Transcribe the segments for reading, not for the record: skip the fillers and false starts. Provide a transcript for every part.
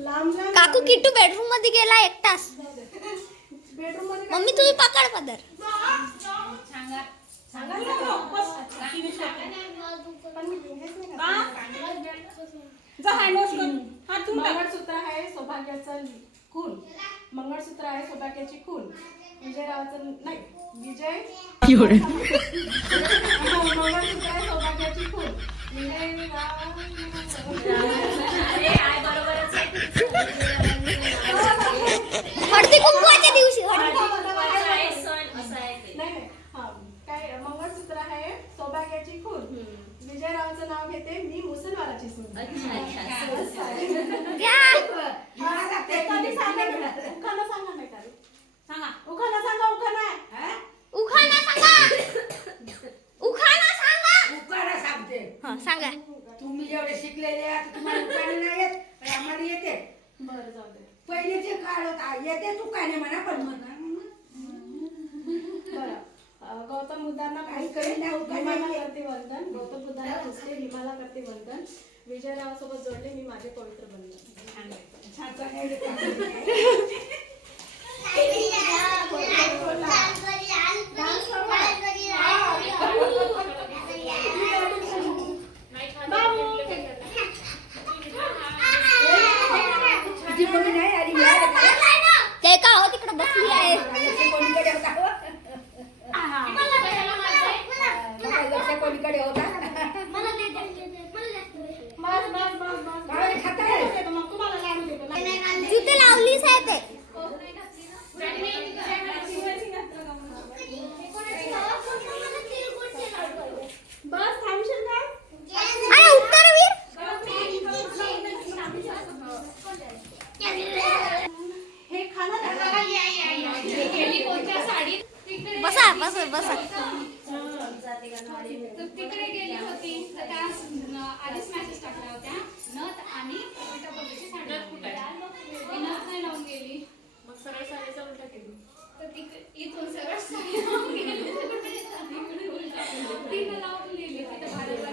काकू किट्टू बेडरूम मध्ये गेला एकटाच. मम्मी तुम्ही पकड पदर. मंगळसूत्र आहे सौभाग्याचं खून. मंगळसूत्र आहे सौभाग्याची खून. विजयरावाचं नाही विजय मंगळसूत्र आहे सौभाग्याची खून. हळदी कुंकवाच्या दिवशी काय मंगळसूत्र आहे सौभाग्याची खून. विजयरावाचं नाव घेते मी मुसलमानाची सून. सांगा. तुम्ही जेवढे शिकलेले आहात तुम्हाला उखाणे नाही येत पण आम्हाला येते. बरं जाऊ दे. पहिलेचे काळ होता येते उखाणे म्हणा पण म्हणा. बरं गौतम बुद्धांना काही कधी नाही भीमाला उखाणे. करते वंदन. गौतम बुद्धांना पुसले भीमाला करते वंदन. विजयरावासोबत जोडले मी माझे पवित्र बंधन. तुझी मम्मी नाही आली ते का हो तिकडे बसली आहे. कोणीकडे होता कोणीकडे होता जुते लावलीच आहे ते. बस थांबशील का? अरे उत्तरवीर हे खाना बसा बसा बसा. तिकडे गेली होती तर त्या आधीच मॅसेज टाकल्या होत्या नथ आणि पिठापल्लीची साडी नथ नाही लावून गेली. मग सरळ साडीचा उलटा केली. तर इथून सरळ साडी लावून गेली. तिनं लावून लिहिली तिथं भारतला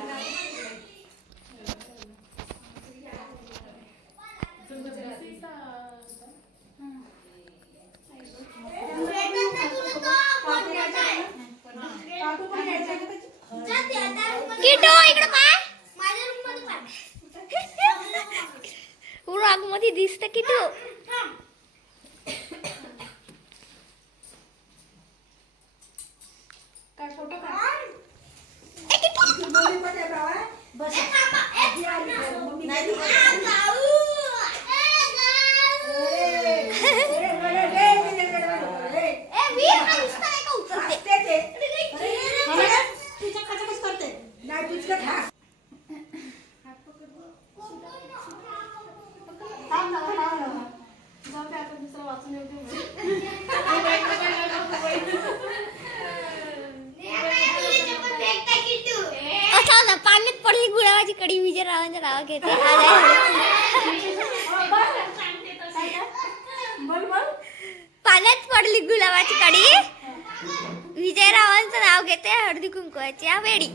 किटो इकडे पाय. राग मध्ये दिसत किटो. काय फोटो काढ. तिच्या खाचाकच करते. नाही तुझं खा थांब ना, जाऊ दे आता दुसरं वाचून येऊ दे. अच्छा ना पाण्यात पडली गुलाबाची कडी. विजयरावांचं नाव घेते. पाण्यात पडली गुलाबाची कडी. विजयरावांचं नाव घेते हळदी कुंकवाची वेडी.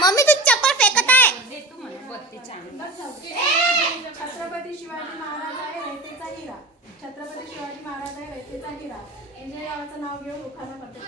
मम्मी तू चप्पल फेकत आहे. छत्रपती शिवाजी महाराज आहे रयतेचा हिरा. छत्रपती शिवाजी महाराज आहे रयतेचा हिरा. विजयरावाचं नाव घेऊन उखाणा करते.